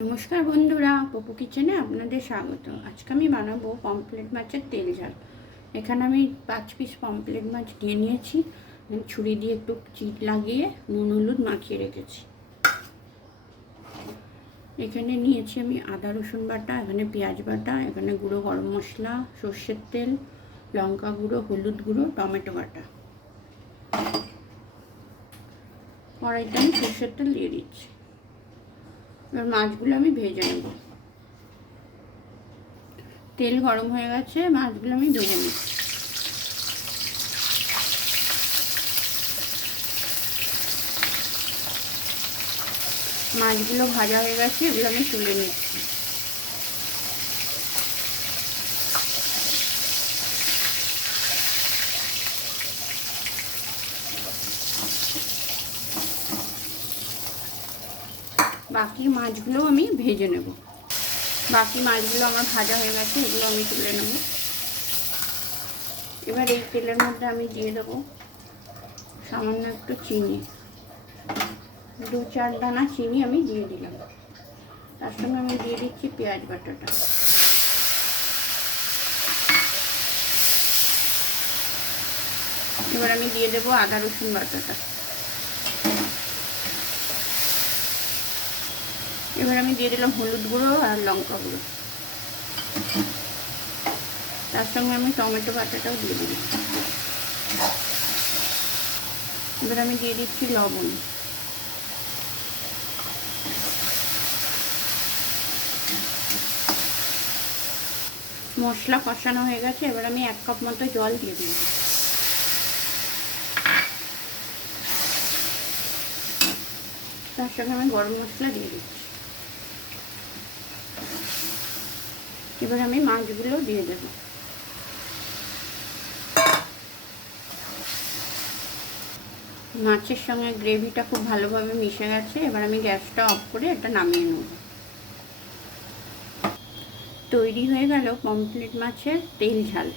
নমস্কার বন্ধুরা, পপু কিচেনে আপনাদের স্বাগত। আজকে আমি বানাবো পমফ্রেট মাছের তেল ঝাল। এখানে আমি 5 পিস পমফ্রেট মাছ নিয়ে নিয়েছি। ছুরি দিয়ে একটু চিট লাগিয়ে নুন হলুদ মাখিয়ে রেখেছি। এখানে নিয়েছি আমি আদা রসুন বাটা, এখানে পেঁয়াজ বাটা, এখানে গুঁড়ো গরম মশলা, সর্ষের তেল, লঙ্কা গুঁড়ো, হলুদ গুঁড়ো, টমেটো বাটা। কড়াইতে আমি সর্ষের তেল দিয়ে দিচ্ছি। এবার মাছগুলো আমি ভেজে নেব। তেল গরম হয়ে গেছে, মাছগুলো আমি ভেজে নিচ্ছি। মাছগুলো ভাজা হয়ে গেছে, এগুলো আমি তুলে নিচ্ছি। বাকি মাছগুলো আমি ভেজে নেব। বাকি মাছগুলো আমার ভাজা হয়ে গেছে, এগুলো আমি তুলে নেব। এবার এই তেলের মধ্যে আমি দিয়ে দেবো সামান্য একটু চিনি, 2-4 দানা চিনি আমি দিয়ে দিলাম। তার সঙ্গে আমি দিয়ে দিচ্ছি পেঁয়াজ বাটাটা। এবার আমি দিয়ে দেবো আদা রসুন বাটাটা। এবার আমি দিয়ে দিলাম হলুদ গুঁড়ো আর লঙ্কা গুঁড়ো। তার সঙ্গে আমি টমেটো বাটাটাও দিয়ে দিলাম। এবার আমি দিয়ে দিচ্ছি লবণ। মশলা কষানো হয়ে গেছে, এবার আমি 1 কাপ মতো জল দিয়ে দিলাম। তার সঙ্গে আমি গরম মশলা দিয়ে দিচ্ছি। এবার আমি মাছগুলো দিয়ে দেব। মাছের সঙ্গে গ্রেভিটা খুব ভালোভাবে মিশে গেছে। এবার আমি গ্যাসটা অফ করে এটা নামিয়ে নেব। তৈরি হয়ে গেল পমফ্রেট মাছের তেল ঝাল।